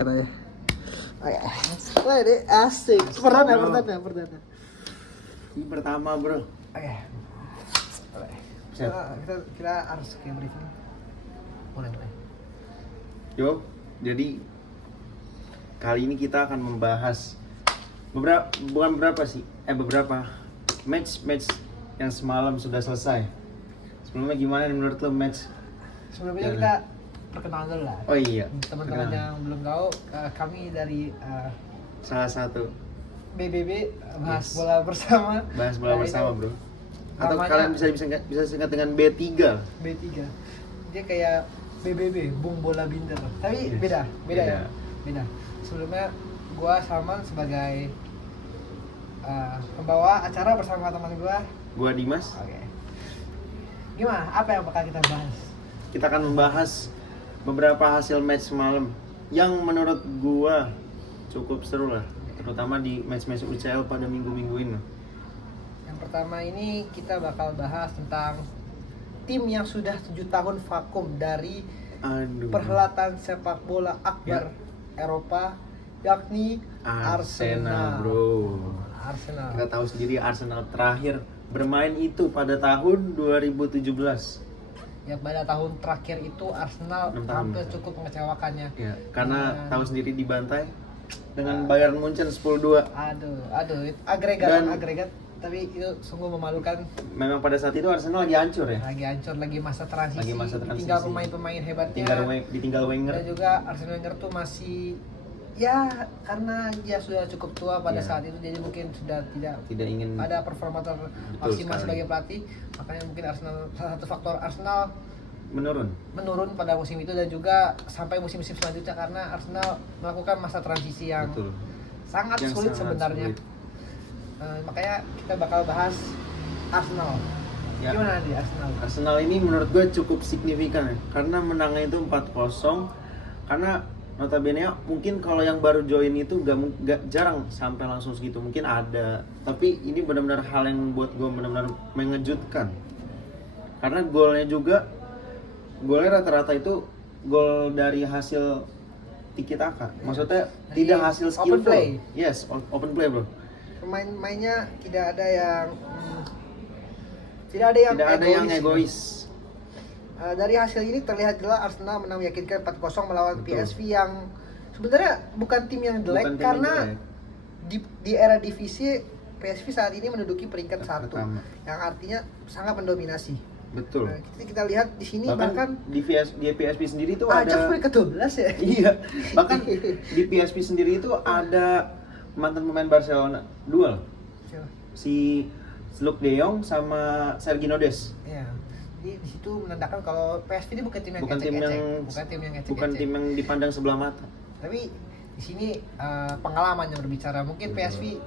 Katanya. Wah, ini asik. Perdana. Ini pertama, bro. Oke. Siap. Kita harus kayak briefing. Mulai. Yo, jadi kali ini kita akan membahas beberapa match yang semalam sudah selesai. Sebelumnya gimana menurut lo match? Sebelumnya kita perkenalan dulu lah. Oh iya. Teman-teman yang belum tahu, kami dari salah satu BBB bahas bola bersama. Bahas bola bersama, bro. Atau namanya kalian bisa singkat dengan B3. B3. Dia kayak BBB, Bung Bola Binder. Tapi Yes. beda Beda. ya. Beda. Sebelumnya gua Salman sebagai pembawa acara bersama teman gua. Gua Dimas. Oke. Gimana? Apa yang bakal kita bahas? Kita akan membahas beberapa hasil match semalam yang menurut gua cukup seru lah, terutama di match-match UCL pada minggu-minggu ini. Yang pertama ini kita bakal bahas tentang tim yang sudah 7 tahun vakum dari perhelatan sepak bola akbar Eropa, yakni Arsenal. Bro. Arsenal. Kita tahu sendiri Arsenal terakhir bermain itu pada tahun 2017. Ya, pada tahun terakhir itu Arsenal 6 tahun. hampir cukup mengecewakannya. Ya, karena tahu sendiri dibantai dengan Bayern Munchen 10-2. Aduh, itu agregat, tapi itu sungguh memalukan. Memang pada saat itu Arsenal lagi hancur ya. Lagi hancur, lagi masa transisi. Lagi masa transisi. Ditinggal pemain-pemain hebatnya. Ditinggal Wenger. Dan juga Arsene Wenger tuh masih, ya karena dia sudah cukup tua pada Ya. saat itu, jadi mungkin sudah tidak ingin ada performa maksimal sekali. sebagai pelatih. Makanya mungkin Arsenal, salah satu faktor Arsenal menurun pada musim itu dan juga sampai musim-musim selanjutnya karena Arsenal melakukan masa transisi yang Betul. sangat Yang sulit sangat sebenarnya. sulit. Makanya kita bakal bahas Arsenal. Ya. Gimana di Arsenal? Arsenal ini menurut gue cukup signifikan ya, karena menangnya itu 4-0. Karena notabene mungkin kalau yang baru join itu gak jarang sampai langsung segitu, mungkin ada, tapi ini benar-benar hal yang membuat gue benar-benar mengejutkan. Karena golnya rata-rata itu gol dari hasil tiki taka, maksudnya Dari tidak hasil open skillful. play. Yes, open play, bro. Pemain-pemainnya tidak ada yang egois. Dari hasil ini terlihat jelas Arsenal menang meyakinkan 4-0 melawan Betul. PSV yang sebenarnya bukan tim yang jelek, Bukan tim yang karena jelek. di era divisi PSV saat ini menduduki peringkat 1 Pertama. yang artinya sangat mendominasi. Betul. Nah, kita lihat di sini bahkan di PSV sendiri itu Ajax ada peringkat 12 ya. iya, bahkan di PSV sendiri itu ada mantan pemain Barcelona duel, si Luke De Jong sama Sergio Dest. Ya. Jadi di situ menandakan kalau PSV ini bukan tim yang Bukan tim ecek-ecek. yang dipandang sebelah mata. Tapi di sini pengalaman yang berbicara. Mungkin PSV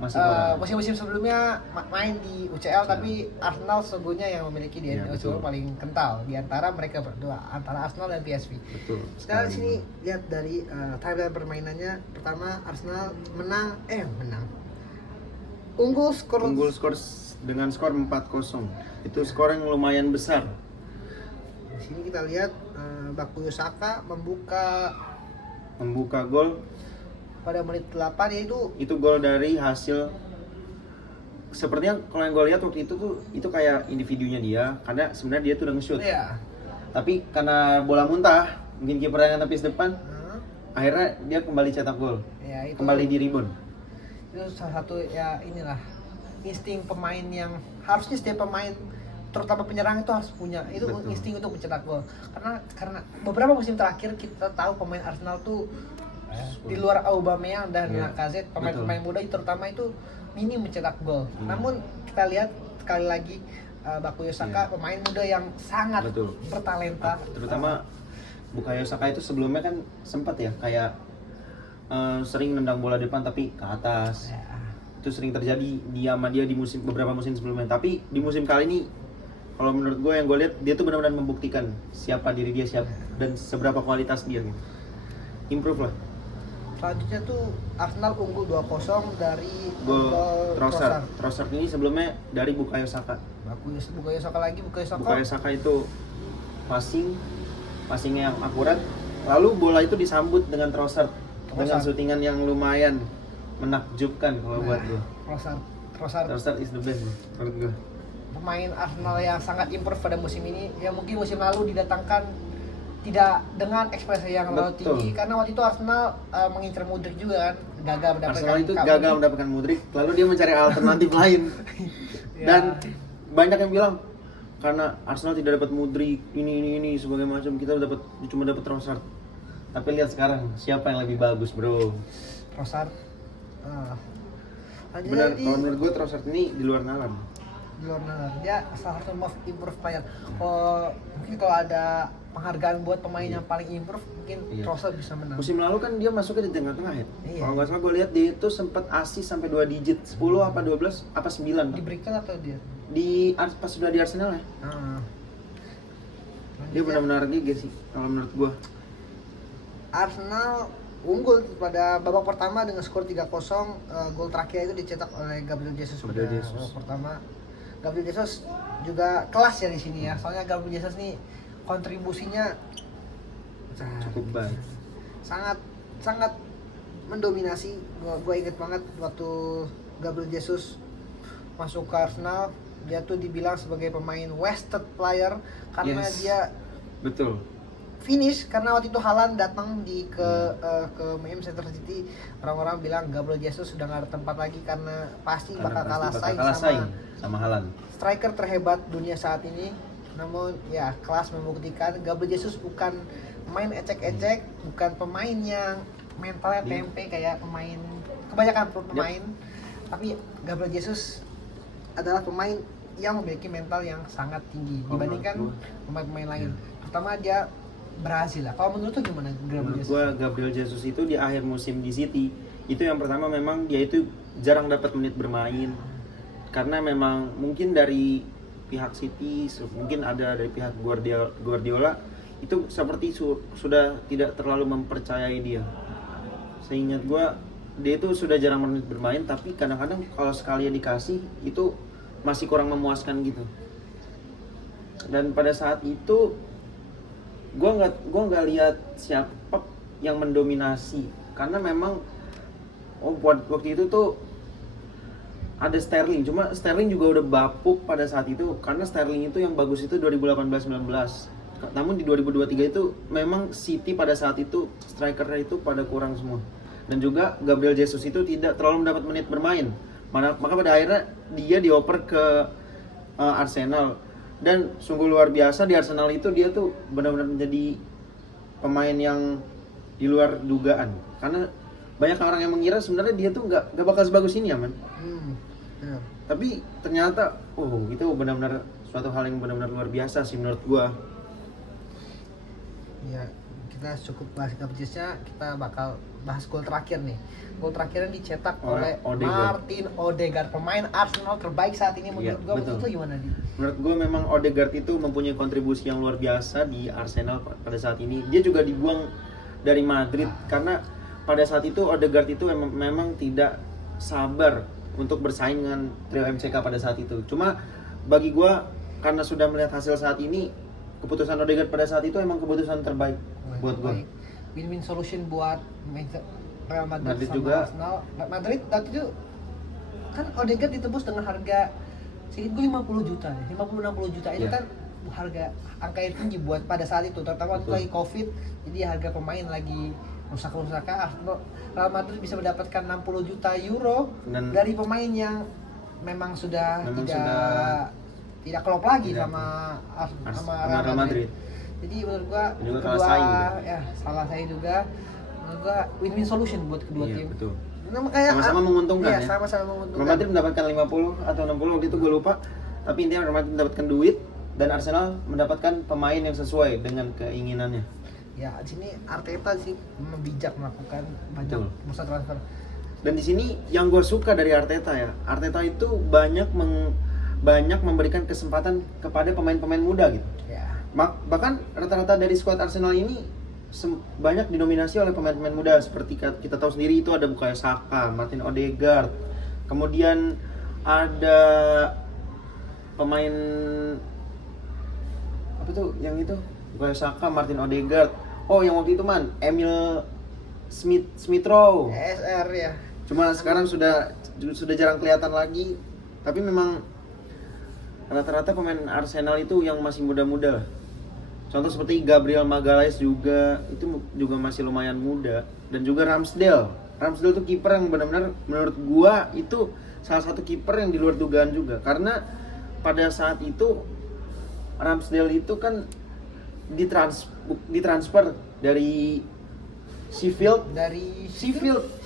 Masih kurang. musim-musim sebelumnya main di UCL, tapi Arsenal sesungguhnya yang memiliki Iya, DNA UCL betul. paling kental di antara mereka berdua, antara Arsenal dan PSV. Betul. Sekarang di sini lihat dari timeline permainannya. Pertama Arsenal menang. Unggul skor Dengan skor 4-0. Itu skor yang lumayan besar. Di sini kita lihat Bukayo Saka membuka Gol pada menit 8, yaitu itu gol dari hasil, sepertinya kalau yang gue lihat waktu itu tuh itu kayak individunya dia, karena sebenarnya dia tuh udah nge-shoot. ya. Tapi karena bola muntah, mungkin kiper yang tepis depan, akhirnya dia kembali cetak gol. Ya, itu Kembali di rebound. itu salah satu ya inilah insting pemain yang harusnya setiap pemain terutama penyerang itu harus punya itu. Betul. Insting untuk mencetak gol, karena beberapa musim terakhir kita tahu pemain Arsenal tuh di luar Aubameyang dan Iya, Lacazette, pemain-pemain muda terutama itu minim mencetak gol. Namun kita lihat sekali lagi Bukayo Saka, pemain muda yang sangat Betul. bertalenta. Terutama Bukayo Saka itu sebelumnya kan sempat ya kayak sering nendang bola depan tapi ke atas. Ya. Itu sering terjadi sama dia di beberapa musim sebelumnya. Tapi di musim kali ini, kalau menurut gue yang gue lihat, dia tuh benar-benar membuktikan siapa diri dia, dan seberapa kualitas dia gitu. Improve lah. Selanjutnya tuh Arsenal unggul 2-0 dari Gol Trossard ini sebelumnya dari Bukayo Saka. Bukayo Saka lagi. Bukayo Saka itu passingnya yang akurat, Lalu bola itu disambut dengan Trossard dengan syutingan yang lumayan menakjubkan kalau buat gue. Trossard is the best menurut gue. Pemain Arsenal yang sangat improve pada musim ini. Ya mungkin musim lalu didatangkan tidak dengan ekspresi yang terlalu tinggi karena waktu itu Arsenal mengincar Mudryk juga kan, gagal mendapatkan Arsenal itu gagal mendapatkan Mudryk, lalu dia mencari alternatif lain. Dan banyak yang bilang karena Arsenal tidak dapat Mudryk ini sebagai macam, kita cuma dapat Trossard. Tapi lihat sekarang siapa yang lebih bagus, bro? Trossard. Benar, kalau menurut gue Trossard ini di luar nalar. Dia salah satu most improved player. Mungkin kalau ada penghargaan buat pemain yang paling improve, mungkin Trossard bisa menang. Musim lalu kan dia masuknya di tengah-tengah ya. Kalau nggak salah gue lihat dia itu sempat assist sampai 2 digit, 10 apa 12 apa 9. Di Brighton atau dia? Pas sudah di Arsenal ya. Dia benar-benar gigi sih kalau menurut gue. Arsenal unggul pada babak pertama dengan skor 3-0. Gol terakhir itu dicetak oleh Gabriel Jesus pada babak pertama. Gabriel Jesus juga kelas ya di sini ya. Soalnya Gabriel Jesus nih kontribusinya cukup baik. Sangat mendominasi. Gue inget banget waktu Gabriel Jesus masuk ke Arsenal, dia tuh dibilang sebagai pemain wasted player karena dia betul finish karena waktu itu Haaland datang ke Manchester City, orang-orang bilang Gabriel Jesus sudah nggak ada tempat lagi karena pasti bakal kalah saing sama Haaland, striker terhebat dunia saat ini. Namun ya kelas membuktikan Gabriel Jesus bukan pemain ecek-ecek, bukan pemain yang mentalnya tempe kayak kebanyakan pemain, tapi Gabriel Jesus adalah pemain yang memiliki mental yang sangat tinggi dibandingkan pemain-pemain lain. Pertama dia berhasil lah. Kalau menurut lu gimana Gabriel Jesus? Gua Gabriel Jesus itu di akhir musim di City itu yang pertama memang dia itu jarang dapat menit bermain karena memang mungkin dari pihak City, mungkin ada dari pihak Guardiola itu seperti sudah tidak terlalu mempercayai dia. Seingat gua dia itu sudah jarang menit bermain, tapi kadang-kadang kalau sekali dikasih itu masih kurang memuaskan gitu. Dan pada saat itu gua nggak lihat siapa yang mendominasi karena memang waktu itu tuh ada Sterling, cuma Sterling juga udah bapuk pada saat itu karena Sterling itu yang bagus itu 2018-19. Namun di 2023 itu memang City pada saat itu strikernya itu pada kurang semua. Dan juga Gabriel Jesus itu tidak terlalu mendapat menit bermain. Maka pada akhirnya dia dioper ke Arsenal. Dan sungguh luar biasa di Arsenal itu dia tuh benar-benar menjadi pemain yang di luar dugaan. Karena banyak orang yang mengira sebenarnya dia tuh nggak bakal sebagus ini ya, man. Tapi ternyata itu benar-benar suatu hal yang benar-benar luar biasa sih menurut gua. Ya, kita cukup bahas kapasitasnya, kita bakal bahas gol terakhir nih. Gol terakhirnya dicetak oleh Martin Odegaard, pemain Arsenal terbaik saat ini menurut gua. Menurut lu gimana nih? Menurut gua memang Odegaard itu mempunyai kontribusi yang luar biasa di Arsenal pada saat ini. Dia juga dibuang dari Madrid karena pada saat itu Odegaard itu memang tidak sabar untuk bersaing dengan trio MCK pada saat itu. Cuma bagi gue karena sudah melihat hasil saat ini, keputusan Odegaard pada saat itu emang keputusan terbaik buat gue. Win-win solution buat Real Madrid sama juga. Arsenal. Madrid waktu itu kan Odegaard ditebus dengan harga sedikit 50 juta nih, 50-60 juta itu kan harga angka yang tinggi buat pada saat itu, terutama waktu lagi Covid, jadi harga pemain lagi rusak-rusakan. Real Madrid bisa mendapatkan 60 juta euro dari pemain yang memang sudah tidak klop lagi sama Real Madrid. Jadi menurut gua salah saing juga. Menurut gua win-win solution buat kedua tim. Betul. Sama-sama menguntungkan ya. Sama-sama menguntungkan. Real Madrid mendapatkan 50 atau 60 waktu itu gue lupa. Tapi intinya Real Madrid mendapatkan duit dan Arsenal mendapatkan pemain yang sesuai dengan keinginannya. Ya, di sini Arteta sih bijak melakukan banyak bursa transfer. Dan di sini yang gue suka dari Arteta ya, Arteta itu banyak memberikan kesempatan kepada pemain-pemain muda gitu. Ya. Bahkan rata-rata dari skuad Arsenal ini banyak didominasi oleh pemain-pemain muda seperti kita tahu sendiri itu ada Bukayo Saka, Martin Odegaard, kemudian ada pemain apa tuh yang itu Bukayo Saka, Martin Odegaard, Oh, yang waktu itu man, Emil Smith Rowe. ESR ya. Cuma sekarang sudah jarang kelihatan lagi. Tapi memang rata-rata pemain Arsenal itu yang masih muda-muda. Contoh seperti Gabriel Magalhaes juga, itu juga masih lumayan muda. Dan juga Ramsdale. Ramsdale tuh kiper yang benar-benar menurut gua itu salah satu kiper yang di luar dugaan juga. Karena pada saat itu Ramsdale itu kan ditransfer dari Sheffield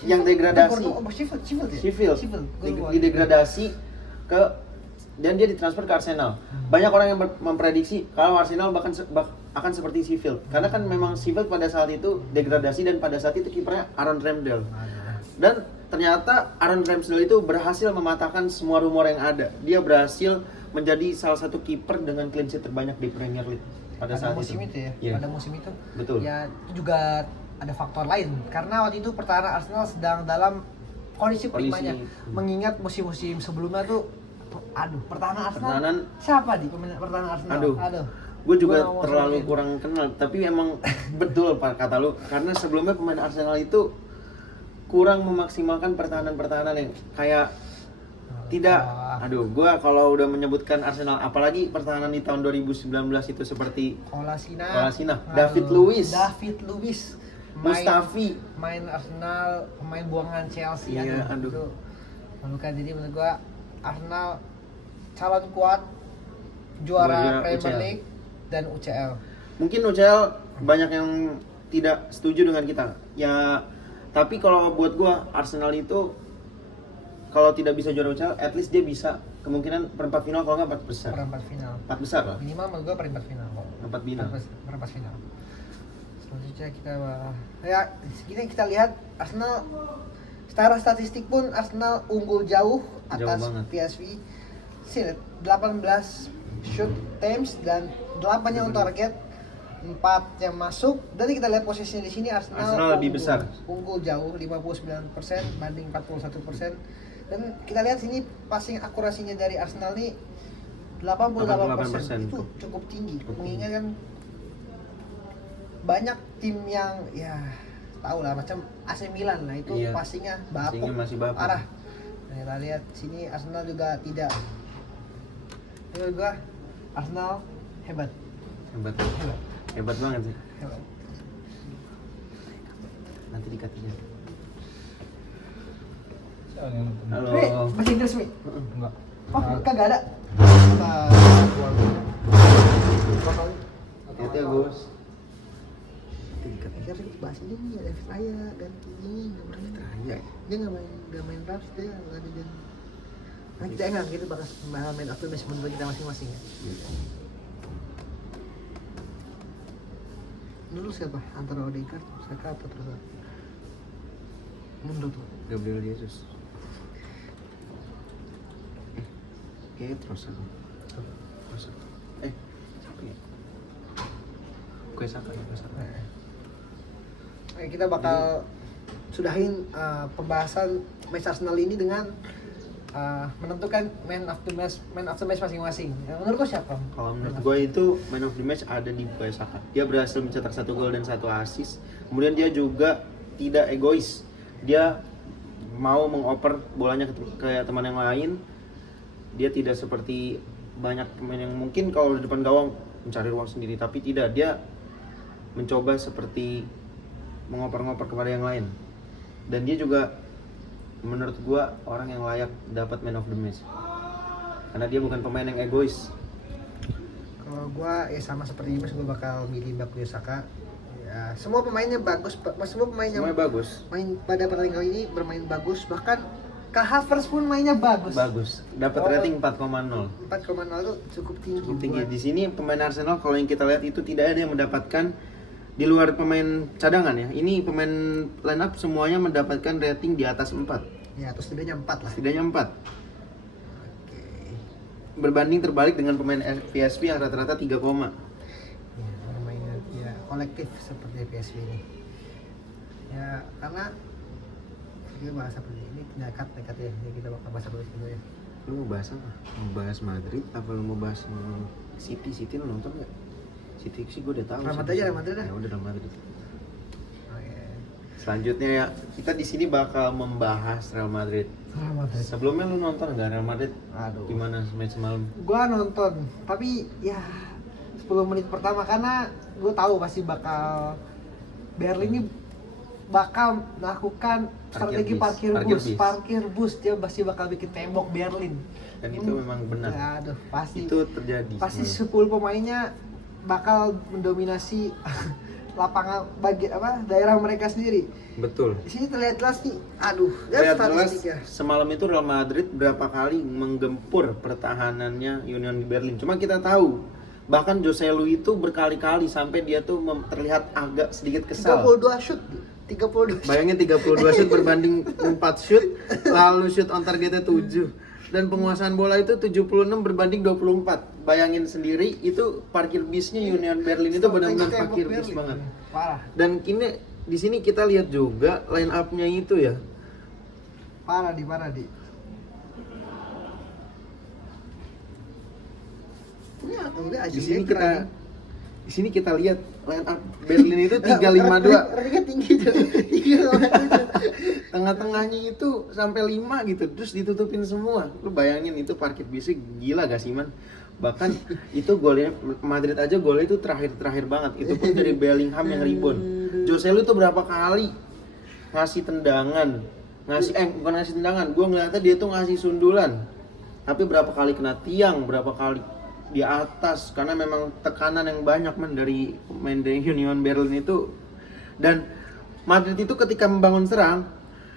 yang degradasi. Sheffield didegradasi ke dan dia ditransfer ke Arsenal. Banyak orang yang memprediksi kalau Arsenal akan seperti Sheffield. Karena kan memang Sheffield pada saat itu degradasi dan pada saat itu kipernya Aaron Ramsdale. Dan ternyata Aaron Ramsdale itu berhasil mematahkan semua rumor yang ada. Dia berhasil menjadi salah satu kiper dengan clean sheet terbanyak di Premier League pada saat musim itu ya. Yeah. Pada musim itu. Betul. Ya itu juga ada faktor lain karena waktu itu pertahanan Arsenal sedang dalam kondisi primanya. Mengingat musim-musim sebelumnya tuh pertahanan Arsenal siapa di pemain pertahanan Arsenal? Aduh. Gue juga terlalu kurang kenal, tapi emang betul Pak kata lu, karena sebelumnya pemain Arsenal itu kurang memaksimalkan pertahanan yang kayak tidak. Gue kalau udah menyebutkan Arsenal, apalagi pertahanan di tahun 2019 itu seperti Kolasinac, David Luiz, Mustafi, main Arsenal, pemain buangan Chelsea. Iya, Itu bukan, jadi menurut gue Arsenal calon kuat juara Premier League dan UCL. Mungkin UCL banyak yang tidak setuju dengan kita. Ya, tapi kalau buat gua Arsenal itu kalau tidak bisa juara UCL, at least dia bisa kemungkinan perempat final, kalau nggak empat besar. Empat besar lah. Minimal menurut gua perempat final. Perempat final. Selanjutnya kita lihat Arsenal secara statistik pun Arsenal unggul jauh atas PSV. 18 shoot attempts dan 8-nya on target, 4 yang masuk. Dan kita lihat posisinya di sini Arsenal lebih besar. Unggul jauh 59% banding 41%. Dan kita lihat sini passing akurasinya dari Arsenal nih 88%. Itu cukup tinggi. Mengingat kan banyak tim yang ya tahu lah macam AC Milan lah itu passingnya masih bapuk. Parah. Nah, kita lihat sini Arsenal juga tidak. Menurut gua Arsenal hebat banget sih. Nanti dikatinya. Halo. Bahasa Inggris Mi? Enggak. Oh, kagak ada. Hati-hati ya, Gus. Bahas ini ya David Raya ganti ini namanya. Dia nggak main draft, dia nggak ada dan. Nah, kita enggak kita bakal main after match menurut kita masing-masing ya. Dulu siapa? Antara Odegaard, Saka atau Trossard? Menurut lo? Gabriel Jesus. Kayaknya Trossard. Siapa ya? Gue Saka. Kita bakal sudahin pembahasan match Arsenal ini dengan menentukan man of the match masing-masing. Menurut lo siapa? Kalau menurut gue itu man of the match ada di Bukayo Saka. Dia berhasil mencetak 1 gol dan 1 assist. Kemudian dia juga tidak egois. Dia mau mengoper bolanya ke teman yang lain. Dia tidak seperti banyak pemain yang mungkin kalau di depan gawang mencari ruang sendiri, tapi tidak, dia mencoba seperti mengoper-ngoper kepada yang lain. Dan dia juga menurut gua orang yang layak dapat man of the match karena dia bukan pemain yang egois. Kalau gua ya sama seperti Mas, gua bakal milih Bukayo Saka. Ya, semua pemainnya bagus, semua pemain yang bagus. Main pada pertandingan kali ini bermain bagus, bahkan Kai Havertz pun mainnya bagus. Dapat rating 4,0. 4,0 itu cukup tinggi. Di sini pemain Arsenal kalau yang kita lihat itu tidak ada yang mendapatkan di luar pemain cadangan ya. Ini pemain line up semuanya mendapatkan rating di atas 4. Ya, atau setidaknya 4 lah. Setidaknya 4. Oke. Berbanding terbalik dengan pemain PSV yang rata-rata 3, ya, permainan ya kolektif seperti PSV ini. Ya, karena kita bahas apa nih? Ini nekat ya. Jadi kita bakal bahas apa dulu ya. Lu mau bahas apa? Mau bahas Madrid apa lu mau bahas City? City lu nonton nggak? City sih gue udah tahu. Real Madrid aja. Ya udah Real Madrid. Selanjutnya ya, kita di sini bakal membahas Real Madrid. Sebelumnya lu nonton nggak Real Madrid? Aduh. Gimana match semalam? Gua nonton, tapi ya 10 menit pertama karena gue tahu pasti bakal Berlin ini bakal melakukan strategi parkir bus, dia pasti bakal bikin tembok Berlin. Dan itu memang benar. Ya, aduh, pasti. Itu terjadi. Pasti 10 pemainnya bakal mendominasi lapangan daerah mereka sendiri. Betul. Di sini terlihat jelas nih. Aduh, Terlihat jelas semalam itu Real Madrid berapa kali menggempur pertahanannya Union Berlin. Cuma kita tahu bahkan Jose Lu itu berkali-kali sampai dia tuh terlihat agak sedikit kesal. 32 shoot. Bayangin 32 shoot berbanding 4 shoot, lalu shoot on targetnya 7. Dan penguasaan bola itu 76 berbanding 24. Bayangin sendiri itu parkir bisnya Union Berlin itu benar-benar parkir bis banget. Parah. Dan kini di sini kita lihat juga line up-nya itu ya. Parah di. Ya, di sini kita lihat line up Berlin itu 352. Harga tinggi tuh. Tengah-tengahnya itu sampai 5 gitu, terus ditutupin semua. Lu bayangin itu parkir bisnya gila gak sih, Man? Bahkan itu golnya Madrid aja golnya itu terakhir banget. Itu pun dari Bellingham yang rebound. Jose Lu itu berapa kali ngasih tendangan, bukan ngasih tendangan. Gua ngeliatnya dia tuh ngasih sundulan. Tapi berapa kali kena tiang, berapa kali di atas karena memang tekanan yang banyak Man dari pemain dari Union Berlin itu. Dan Madrid itu ketika membangun serang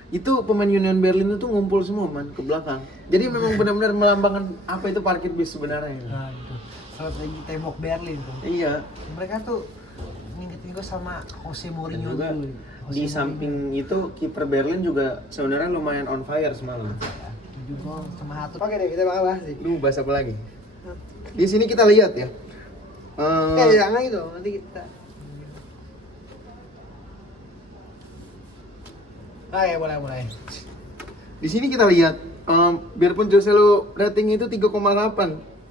itu pemain Union Berlin itu ngumpul semua Man ke belakang. Jadi memang benar-benar melambangkan apa itu parkir bis sebenarnya. Aduh, strategi tembok Berlin tuh. Iya. Mereka tuh ngingetin gue sama Jose Mourinho juga dulu. Di samping itu kiper Berlin juga sebenarnya lumayan on fire semalam. 7 gol sama Oke deh, kita bakal bahas sih. Lu bahas apa lagi? Di sini kita lihat ya. Jangan itu, nanti kita. Ya mulai. Di sini kita lihat, biarpun Jose Lu rating itu 3,8,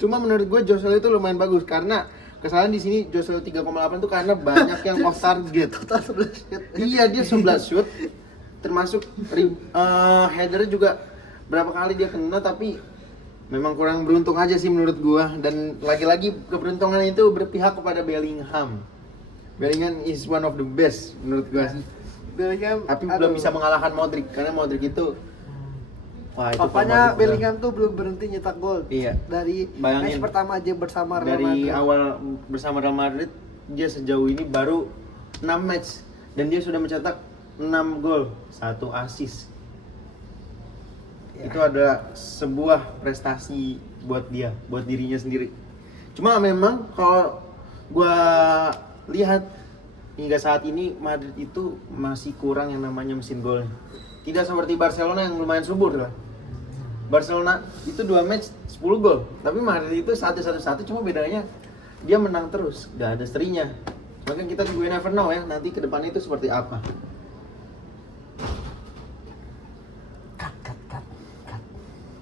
cuma menurut gue Jose Lu itu lumayan bagus karena kesalahan di sini Jose Lu 3,8 itu karena banyak yang off target. Total 11 shoot. Iya, dia 11 shoot, termasuk headernya juga berapa kali dia kena, tapi memang kurang beruntung aja sih menurut gua. Dan lagi-lagi keberuntungan itu berpihak kepada Bellingham. Bellingham is one of the best menurut gua sih. Bellingham, tapi belum bisa mengalahkan Modric karena Modric itu papanya Bellingham tuh belum berhenti nyetak gol. Iya. Dari bayangin, match pertama aja bersama Real Madrid. Dari awal bersama Real Madrid dia sejauh ini baru 6 match dan dia sudah mencetak 6 gol, 1 assist. Ya. Itu adalah sebuah prestasi buat dia, buat dirinya sendiri. Cuma memang kalau gua lihat hingga saat ini Madrid itu masih kurang yang namanya mesin gol. Tidak seperti Barcelona yang lumayan subur lah. Barcelona itu 2 match 10 gol, tapi Madrid itu 1-1 cuma bedanya dia menang terus, gak ada serinya. Makanya kita we never know ya nanti ke depan itu seperti apa. Cut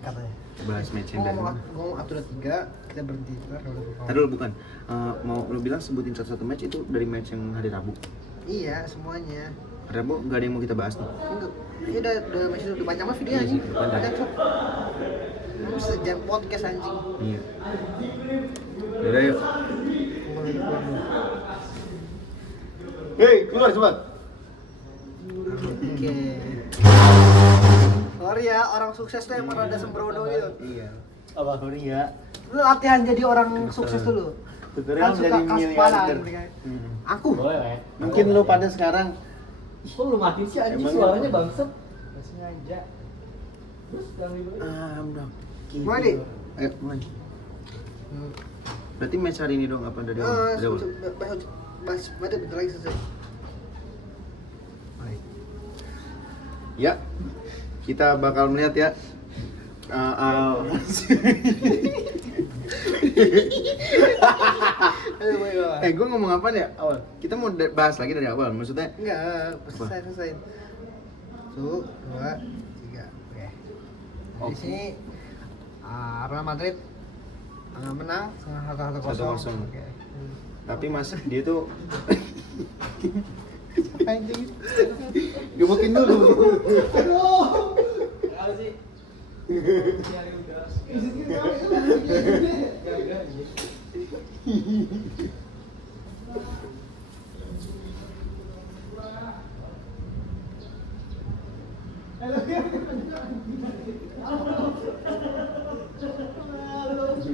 ya. Bahas match yang dari mana? Ngomong atur 3, kita berhenti Tadi dulu bukan. Mau lu bilang sebutin satu-satu match itu dari match yang hari Rabu. Iya, semuanya. Hari Rabu enggak ada yang mau kita bahas nih. Enggak. Ini udah masih udah panjang mah videonya anjing. Panjang. Lu sejam podcast anjing. Iya. Udah yuk. Hei, keluar cepat. Oke. Sorry ya, orang sukses tuh emang rada sembrono gitu. Iya. Apa sorry ya? Lu latihan jadi orang sukses dulu. Tutorial Kan jadi suka miliarder. Aku. Boleh, Mungkin lu pada sekarang kok lu mati sih anjing, Emang suaranya apa? bangsat. Gak sengaja. Terus yang ribet. bro. Mulai deh. Ayo, mulai. Berarti match hari ini dong apa dari awal? Dari awal. Bahas bentar lagi selesai. Ya. Kita bakal melihat ya. Gue ngomong apa ya awal? Kita mau bahas lagi dari awal, maksudnya? Enggak, selesai. 1, 2, 3. Oke. Di sini Real Madrid menang 1-0. Oke. Tapi Mas dia tuh Anjing. Gebukin dulu. Aduh.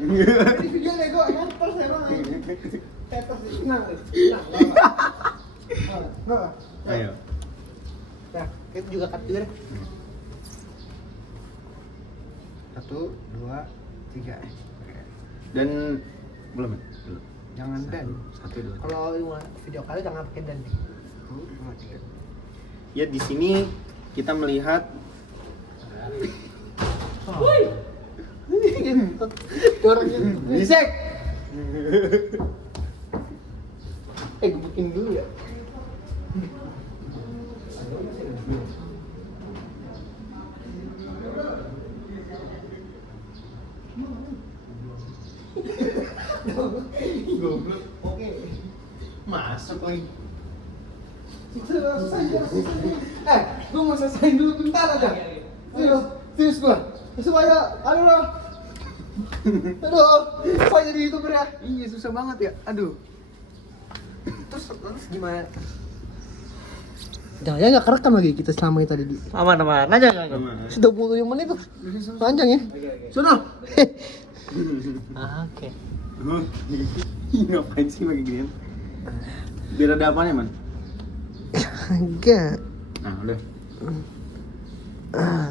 Ini video nego haters emang haters senang. Nah, Ayo. nah, kita juga cut dulu deh. 1, 2, 3. Dan belum. Jangan dan. 1, 2. Kalau video kali jangan pakai dan nih. 1, 2, 3. Ya di sini kita melihat Orangnya Bisek. gebukin dulu ya. Goblok. Oke. Masuk lagi. Gue mau selesai dulu bentar aja. Serius gue. Supaya, aduh. Supaya jadi YouTuber ya. Iya susah banget ya. Aduh. Terus gimana? Jangan nggak kerekam lagi kita selama itu tadi di. Aman aja kan. Sudah 20 menit tuh. Panjang ya. Sono. Oke. Ngapain sih pakai ginian? Biar ada apanya, Man? Enggak. Nah, udah. Nah,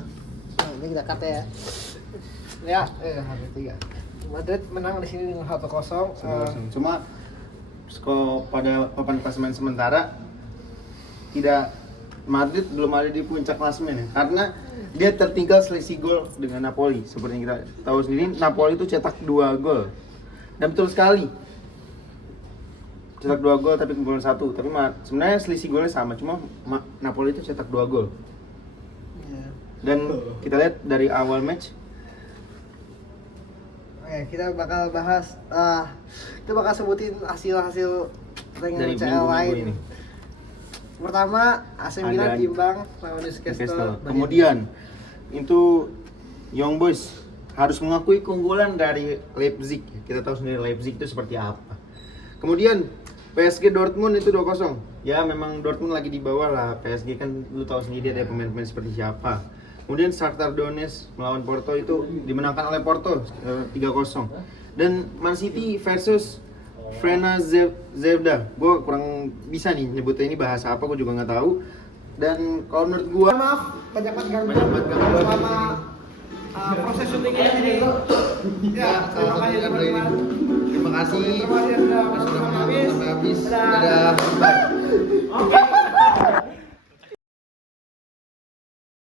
ini kita kata ya. Ya, hari 3. Madrid menang di sini dengan 1-0. Cuma skor pada papan klasemen sementara tidak, Madrid belum ada di puncak klasemen ya, karena dia tertinggal selisih gol dengan Napoli. Seperti yang kita tahu sendiri, Napoli itu cetak 2 gol. Dan betul sekali. Cetak 2 gol tapi kebobolan 1. Tapi sebenarnya selisih golnya sama, cuma Napoli itu cetak 2 gol. Dan kita lihat dari awal match. Kita bakal bahas, kita bakal sebutin hasil-hasil Dari pertandingan CL lain. ini. Pertama, AC Milan Ada imbang lawan Newcastle. Kemudian itu Young Boys harus mengakui keunggulan dari Leipzig. Kita tahu sendiri Leipzig itu seperti apa. Kemudian PSG Dortmund itu 2-0. Ya memang Dortmund lagi di bawah lah. PSG kan lu tahu sendiri ada pemain-pemain seperti siapa. Kemudian Shakhtar Donetsk melawan Porto itu dimenangkan oleh Porto 3-0. Dan Man City versus Frena Zevda. Gue kurang bisa nih nyebutnya ini bahasa apa, gue juga nggak tahu. Dan kalau menurut gue, Maaf, banyak banget gangguan Banyak selama proses syutingnya ini. Ya, terima kasih teman-teman. terima kasih Terima kasih sudah menonton sampai habis. Dadah.